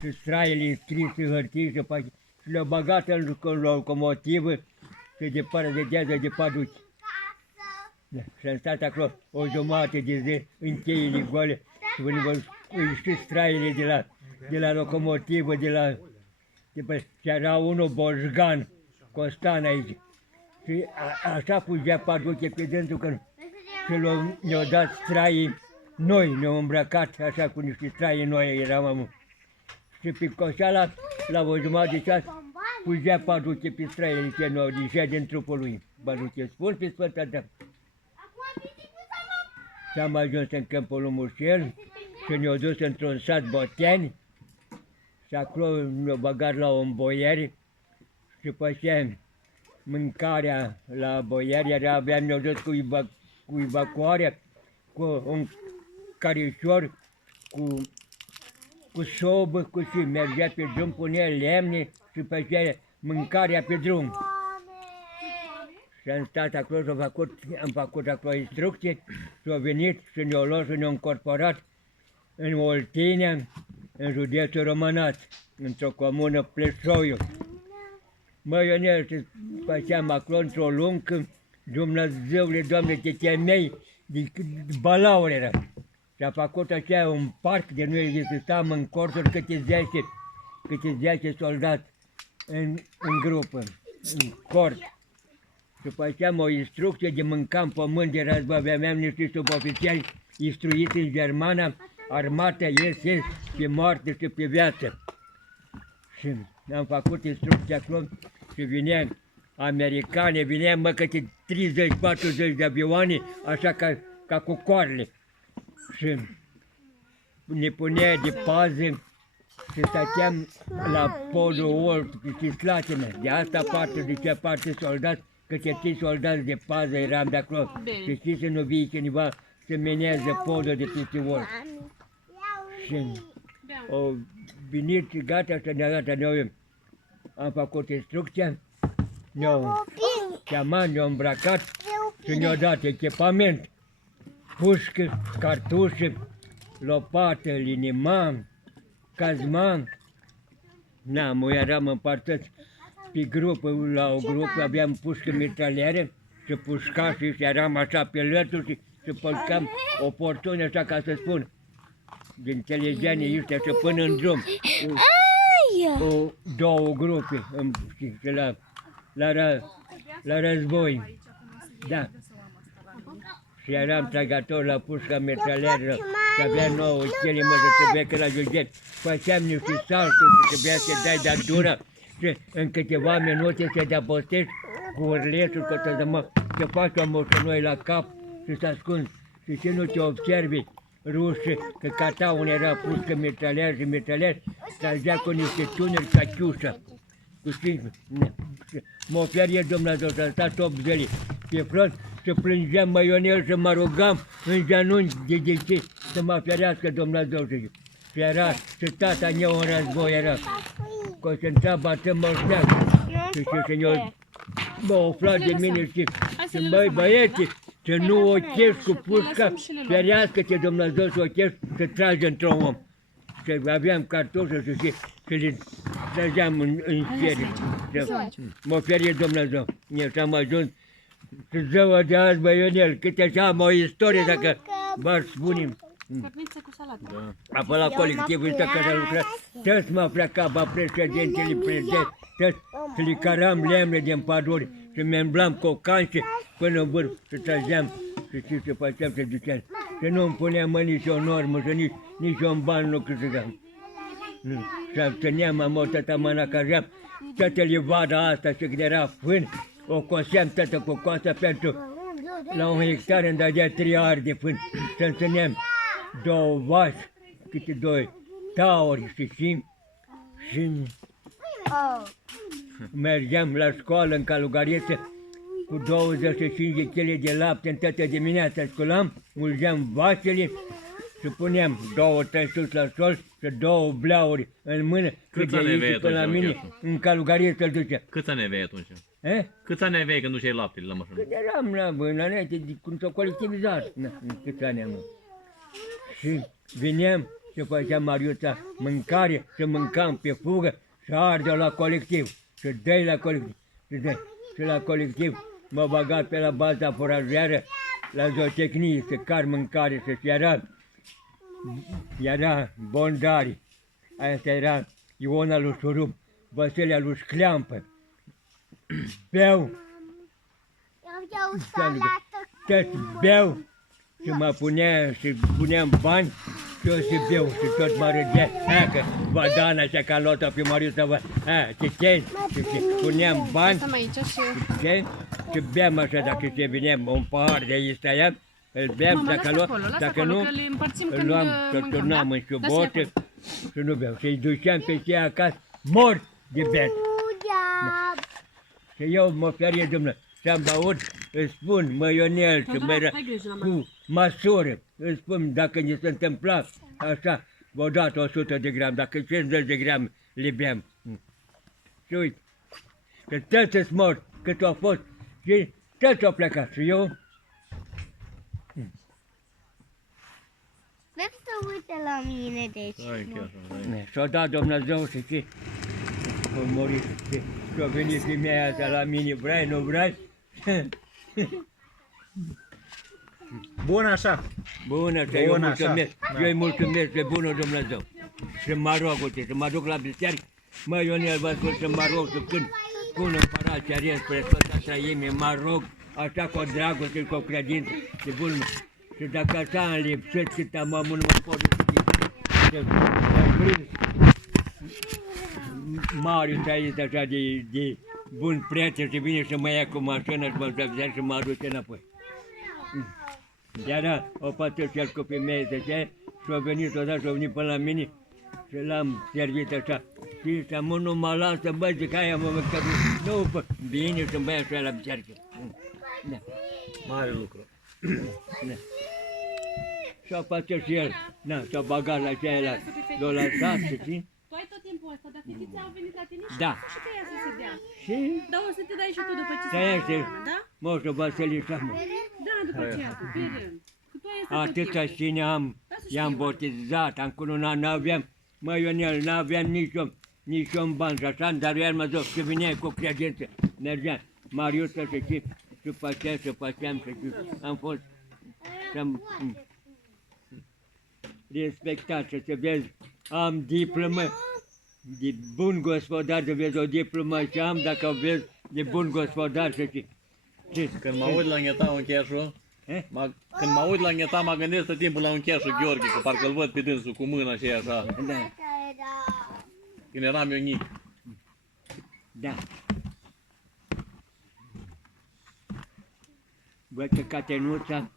și straiele înscrise în hârtii și le-au băgat în locomotivă și vedează de paduci. Da. Și am stat acolo o jumătate de zi în cheile goale și vă și straiele de la locomotivă, și era unul Boșgan, Costan aici. Și așa fugea paduche pe dânsul că și ne-au dat straii noi, ne-au îmbrăcat așa cu niște straii noi, eram. Și pe coșala, la o jumătate de ceas, fugea paduche pe straile ce nou, ieșea din trupul lui. Paduche, spun pe Sfânta Dreaptă. Și am ajuns în Câmpul lui Mușel și ne-au dus într-un sat Boteani și acolo ne-au băgat la un boier și făceam mâncarea la boier, ne-au dus cu evacuarea, cu un carișor, cu sobă, cu și mergea pe drum, punea lemne și făcea mâncarea pe drum. Și am stat acolo și am făcut acolo instrucție și au venit și ne-au luat și ne-au încorporat în Oltenia, în județul Romănați, într-o comună Pleșoiu. Măi, și făceam acolo într-o luncă, Dumnezeule, Doamne, te temei, de balaur era. Și a făcut așa un parc de noi, de stăm în corturi câte 10 soldați în grupă, în cort. Și făceam o instrucție de mâncam pământ de război, aveam niște suboficiali instruiți în germană, armata SS, pe moarte și pe viață. Și am făcut instrucția acolo și vineam americane, vineam câte 30-40 de avioane, așa ca cu coarle. Și ne punea de pază și stăteam la podul Olt, pe Slatina, de asta parte, de cea parte soldați, câte 3 soldați de pază eram de acolo. Și știi să nu vii cineva să menează podul de peste Olt. Și au venit și gata și ne-a dat, noi am făcut instrucția, ne-au chemat, ne-au îmbrăcat și ne-au dat echipament, pușcă, cartușe, lopată, liniman, cazman. Noi eram împărțiți pe grupă, la o grupă aveam pușcă mitraliere și pușcași și eram așa pe lături și pălcam o porțiune, așa ca să spun, din telegenii ăștia și până în drum. Cu 2 grupe la război. Da. Și eram trăgător la pușca metralieră și avea 9 chele, mă, să trebuia că la județ. Făceam niște salturi și trebuia să dai de dură și în câteva minute să te apostești cu urletul, că te faci o moșănoi la cap și să ascunzi. Și ce nu te observi rușii, că cataun era pușcă metralier și metralier, tragea cu niște tuneri ca ciușă. Mă ferie Dumnezeu să stat 8 zile pe front și plângeam maionel și mă rugam în genunchi de ce să mă ferească Dumnezeu. Și era și tata meu în război era, că se întreba să mă șteagă. Și ne-o ofla de mine și băi băieți, să nu ochești cu pușca, ferească-te Dumnezeu să ochești, să tragi într-un om. Și aveam cartușe și le trageam în serie. Mă ferie Dumnezeu. Și am ajuns și ziua de azi, băionel, câte așa am o istorie, dacă v-aș spune. Cărniță cu salată. Apoi la colectivul ăsta care a lucrat, toți mă plecaba președintele prezent, toți și le caram lemne din păduri și mi îmblam cocanșe până în vârf și trageam și știi ce făceam, să duceam. Și nu îmi puneam nici o normă și nici un ban nu câștigam. Și abțineam, am o tătă mâna că aveam toată livada asta și când era fân, o coseam toată cu coasa pentru la 1 hectar îmi dădea 3 ari de fân și îmi țineam 2 vaci, câte 2 tauri, știi, și mergeam la școală în Calugariță cu 25 de kg de lapte în toată dimineața, sculam, mulgeam vacile și puneam 2 sus la sol și 2 bleauri în mână. Câți ani aveai atunci, la mine, în Calugariță îl ducea. Câți ani aveai atunci? Eh? Câți ani aveai când duceai laptele la mașină? Când eram înainte, când s-o colectivizat, câți ani am. Și veneam și și făcea Mariuța mâncare și mâncam pe fugă și arde la colectiv și dă la colectiv și la colectiv mă băgat pe la baza furajeră la zootehnie să car mâncare și era Bondari, asta era Iona lui Șurub, Vasilia lui Șcleampă, beau, tot beau și mă punea și puneam bani și eu și beau și tot mă râdea, că Vadana așa ca luat-o pe Mariuța, citești și puneam bani Stăm aici și... și beam așa dacă se veneam un pahar de aici tăiam, îl beam, Mama, dacă, lasă acolo, că le împărțim îl când luam, să mâncăm, turnam da? în Lasă-i șubotă acolo. și nu beau. Și-i duceam pe cei acasă, mor de beat. Și eu mă ferie, domnule, să-mi băut, îți spun măionel și Hai grijă la mână. cu măsură. Îți spun, dacă ni se întâmpla așa, odată 100 de gram, dacă 50 de gram le beam. Și uite, că toți îți mor, cât au fost, și toți au plecat. Și eu, Vrem să uite la mine, deci. Hai chiar așa, și-a dat Dumnezeu și ce? A murit și-a venit femeia asta la mine, vrei, nu vrei? Bun așa. Bună, și eu Bun, mulțumesc, așa. eu îi mulțumesc de bunul Dumnezeu. Și mă rog, uite, să mă duc la biserică, mă, Ionel, vă spun să mă rog, să când pun împărat cerea spre Sfânta Trăime, mă rog, așa cu o dragoste și cu o credință, de bun, și dacă așa am lipsit cât am omul, nu mă pot să prins Marius aici așa de bun prieten și vine și mă ia cu mașina și mă zavzea și mă aduce înapoi. Iar o pătut el cu femeie de ce și-a venit odată, și-a venit până la mine și l-am servit așa. Și să mă nu mă lasă, bă, zic, aia mă măcar, nu, bă, bine și-mi băia așa la biserică. Da, Mare lucru. da. Și-a pătut și el, da, și-a băgat la ceaia, l-a lăsat, știi? Tu ai tot timpul ăsta, dar fetița au venit la tine și Da. și pe ea să se dea. Și Da, o să te dai și tu după ce se Să ia dea, și- da? moșul Vasilica, mă. Da, după aceea, cu pe rând. Că tu ai asta tot Atâta timpul. cine am, Lasă-și i-am fiul. botezat, am cununat, n-aveam, mă, Ionel, n-aveam niciun ban și așa, dar el mă zic, că vinea cu credință, mergeam, Mariuța și făceam și am fost, am respectat și să vezi, am diplomă, de bun gospodar, să vezi o diplomă și am, dacă vezi, de bun gospodar și Când mă uit la Îngheta un cheșu, când mă uit la Îngheta, mă gândesc tot timpul la un cheșu Gheorghe, că parcă îl văd pe dânsul cu mâna și așa, da, când eram eu mic. da. Bă, că Catenuța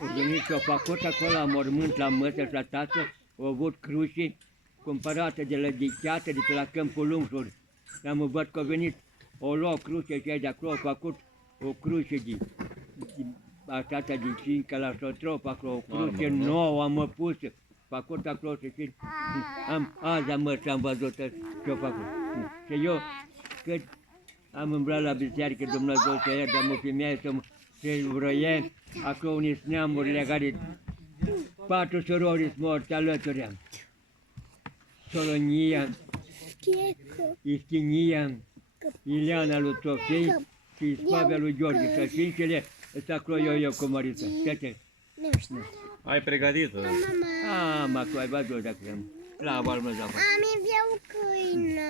a venit și a făcut acolo la mormânt, la măsă și la tată, au avut cruce cumpărată de la Dicheată, de pe la Câmpul Lungșor. Am văzut că a venit, o luat cruce și de acolo, a făcut o cruce așa de 5 la Sotrop, acolo, o cruce Marmură, da? nouă, am pus, făcut acolo și azi am mers și am văzut ce-a făcut. Și eu, cât am îmblat la biserică, Dumnezeu să ierte, am o femeie să vroie, acolo unii neamuri legate, 4 surori morți alături am. Solonia, Istinia, Ileana lui Sofie și Spavia lui Gheorghe. Și cincele, ăsta acolo eu cu Mărița. Tete. Ai pregătit-o? Am acolo, ai văzut dacă am. Slavă al Dumnezeu. Am eu câină.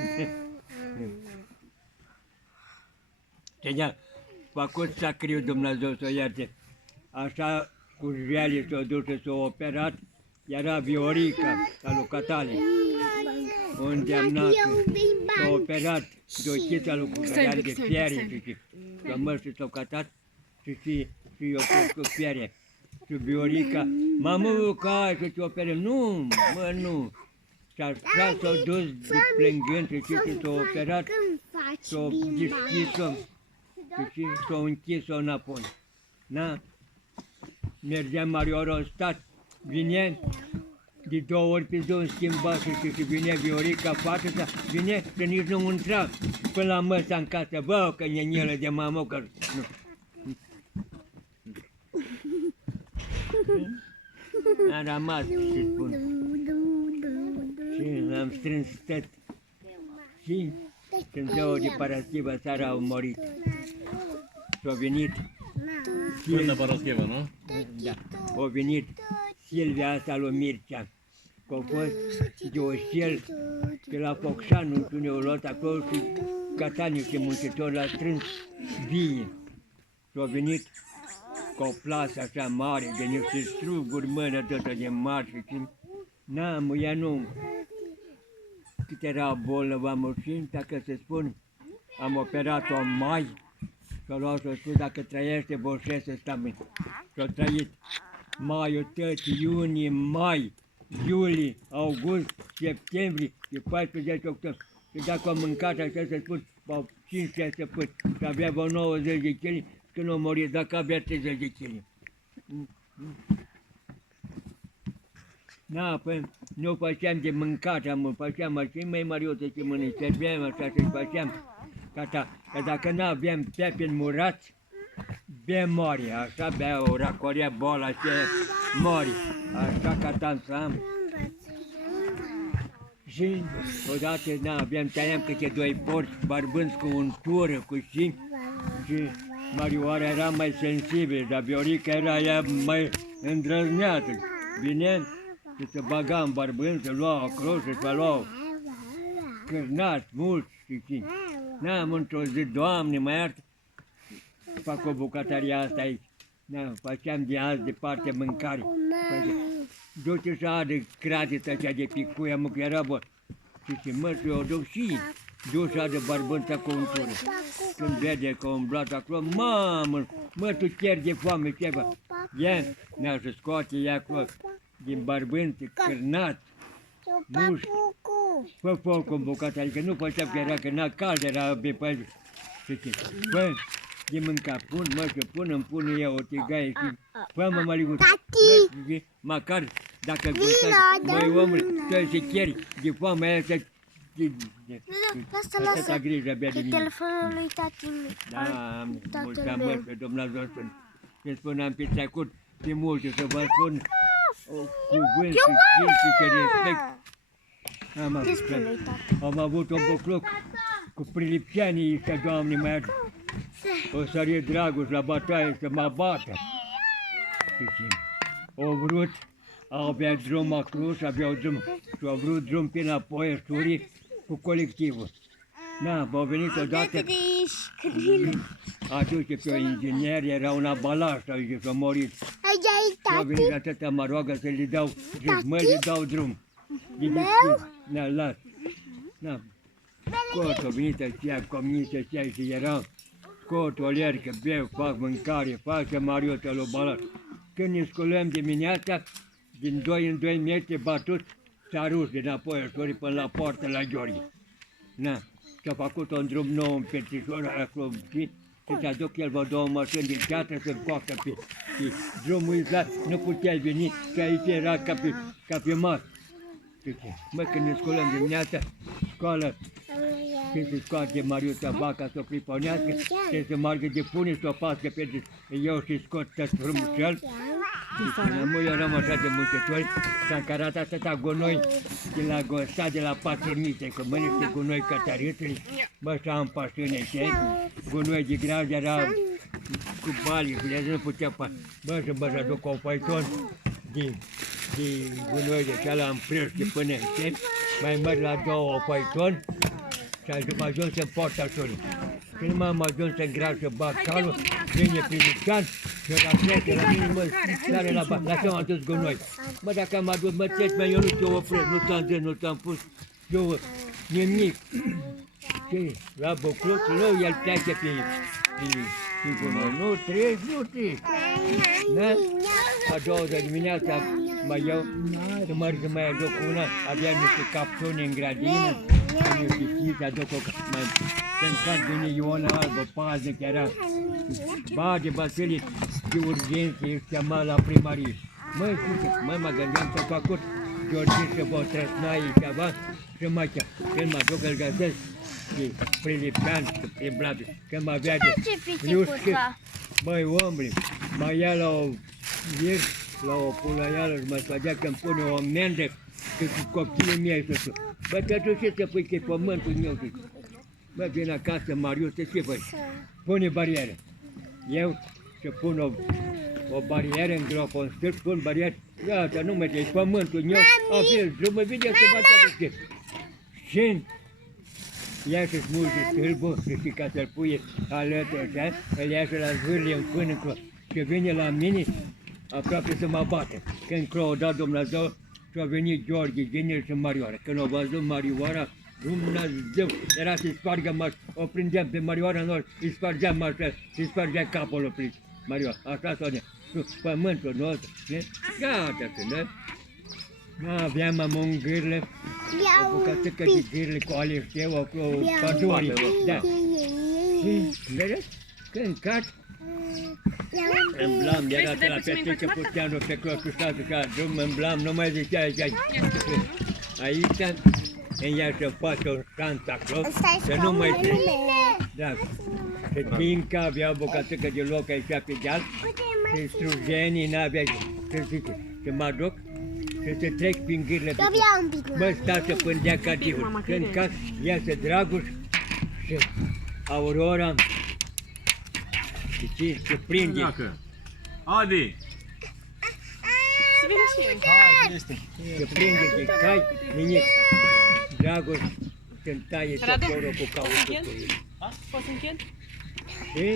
Și ne-a făcut sacriu Dumnezeu să o ierte. Așa cu jale s-o dus și s-o operat, era Viorica, ca lui Catale. Unde am nascut, s-a operat de o chiță lui Cucărean de fiare și s-a mers și s-a catat și eu pus cu fiare. Și Viorica, mamă, ca să te opere, nu, mă, nu. Și așa s-a dus de plângând și s-a operat, s-a deschis-o și s-a închis-o înapoi. Na? Mergeam Marioro stat, vine de 2 ori pe 2 schimba și vine Viorica, fata sa, vine și nici nu intra până la măsa în casă, bă, că nenelă de mamă, că nu. Am rămas, ce spun. Și l-am strâns tot. Și când două de Paraschivă seara au murit. Și-a venit Sfânta Paraschivă, nu? Da. A venit Silvia asta lui Mircea, că a fost de oșel de la Focșanu și unde au luat acolo și Cataniu și muncitor l-a strâns vie. Și a venit cu o plasă așa mare, de niște struguri, mână toată de mari și n-am, ea nu, cât era bolnăvă mașini, dacă se spun, am operat-o în mai, și-a luat și-a spus, dacă trăiește, Boșe să stă. Și-a trăit maiul tății, iunie, mai, iulie, august, septembrie, și 14 octombrie. Și dacă a mâncat, așa să spun, 5-6 săptămâni, și avea vreo 90 de kg, când a murit, dacă avea 30 de kg. Da, păi, nu făceam de mâncat, făceam așa, mai Mariotă și mâine, serveam așa și făceam, că dacă nu aveam pepeni murați, bea mori, așa bea o racorea boala și mori, așa ca tansam. Și odată, tăiam câte 2 porci, barbânți cu untură, cu și Marioara era mai sensibilă, dar Viorica era ea mai îndrăzneată. Vinea și se baga în barbân, se lua o croșă, se lua cârnați mulți și n-am într-o zi, Doamne, mă iartă, fac o bucătărie asta aici. Da, făceam de azi departe mâncare. Du-te și adă cratița aceea de picuia, mă, că era bă. Și mă, și o duc și du și adă barbânța cu untură. Când vede că a umblat acolo, mamă, mă, tu chiar de foame, ceva. Ia, ne-a și scoate ea acolo din barbânță, cârnat, mușchi. Fă foc în bucată, adică nu făceam că era, că n-a cald, era pe păi. Bă, de mânca, pun, mă, și îmi pune eu o tigaie și fă, mă, măliguț. Tati! Măcar, dacă gustați, măi, omul, să se chieri de foame aia, să... Asta grijă abia de mine. Telefonul lui tati. Da, multă mări pe Dumnezeu spune. Ce spuneam pe trecut, pe multe, să vă spun cuvânt și cinci și respect. Am avut un bucluc cu prilipceanii ăștia, Doamne, mai iartă. O sărie Dragoș la bătaie să mă bată. Au vrut, avea drum acolo și aveau drum. Și au vrut drum până la Poieșturi cu colectivul. Da, au venit odată. Atunci pe o inginer era un abalaj și s-a murit. Au venit atâta mă roagă să le dau drum, mă le dau drum. Da, las. Da. Scot, a venit aceea, comisie aceea și era scot, o lercă, beau, fac mâncare, face Mariotă lui Balat. Când ne sculăm dimineața, din 2 în 2 metri batut, s-a rus dinapoi Așori până la poartă la Gheorghe. Na, și-a făcut un drum nou în Petrișor, acolo, și se aduc el vreo 2 mașini din ceatră să-l coacă pe drumul islat, nu puteai veni, și aici era ca pe masă. Mă, când ne sculăm dimineața, școală, când se scoate Mariuța vaca să o cliponească, trebuie să meargă de pune și o pască pe eu și scot tot frumușel. Noi eram așa de muncitori, s-a încarat atâta gunoi de la Gosta, de la Patrimițe, că mănește gunoi cătărițele, bă, și am pasiune și gunoi de graj era cu balii, nu putea bă, și mă duc cu un faiton de gunoi de ceala în prește până în șep, mai merg la 2 faiton și am ajuns în Poarta Așorii. Când m-am ajuns în graj și bat calul, vine Prilican și la plece, la mine mă sare la bat, la ce m-am dus gunoi. Mă, dacă am adus, mă treci, mă, eu nu te opresc, nu ți-am zis, nu ți-am pus, eu nimic. Ce? La bucluțul meu, el pleacă pe gunoi. Nu treci, nu treci. Da? A 2 de dimineața mă iau, să merg să mai aduc una, avea niște capsuni în grădină, să-mi pisiți, aduc o când vine Iona albă, pază, că era, bage Vasile, de urgență, ești chemat la primărie. Măi, mă gândeam să făcut George să vă trăsnaie ceva și mă cheam. Când mă duc, îl găsesc și Prilipean, și Priblabe, când mă vede, băi, omule, mă ia la o ieri, la o pulăială și mă scădea când pune o mendă Că cu copiii mei să spun. Bă, te ce să pui că e pământul meu? Bă, vin acasă, Marius, ce faci? Pune barieră. Eu să pun o barieră în gropă, un stâlp, pun barieră. Gata, nu merge, e pământul meu. Apel, drumul, vine să bată de și ia să smulge stâlpul, și ca să-l pui alături, așa, îl ia și la zvârlie în până încolo. Și vine la mine, aproape să mă bată. Când o dat Dumnezeu, și a venit Gheorghe, Genel și Marioara. Când au văzut Marioara, Dumnezeu, era să-i spargă, o prindeam pe Marioara, noi îi spargeam mașa, îi spargea capul oprit. Marioara, așa s-o ne, pământul nostru, ne? Gata, ne? Aveam un gârle, o bucățică de gârle cu aleșteu, cu pădurii, da. Și, vedeți, când caci, în blam, era de la Petrice Puteanu pe Closul Statul, ca drum în blam, nu mai zicea aici. Aici, în ea să facă un șanț acolo, să nu mai zic. Da. Și fiindcă avea o bucățică de loc aici pe deal, și strugenii n-avea, să zice, să mă duc și să trec prin gârle pe tot. Mă, sta să pândea cadihul. Când cac, iasă Dragoș și Aurora, și se prinde. Adi! Să vină și eu. Se prinde de cai, nimic. Dragoș să-mi taie toporul cu cauciucul. Poți să închid? Și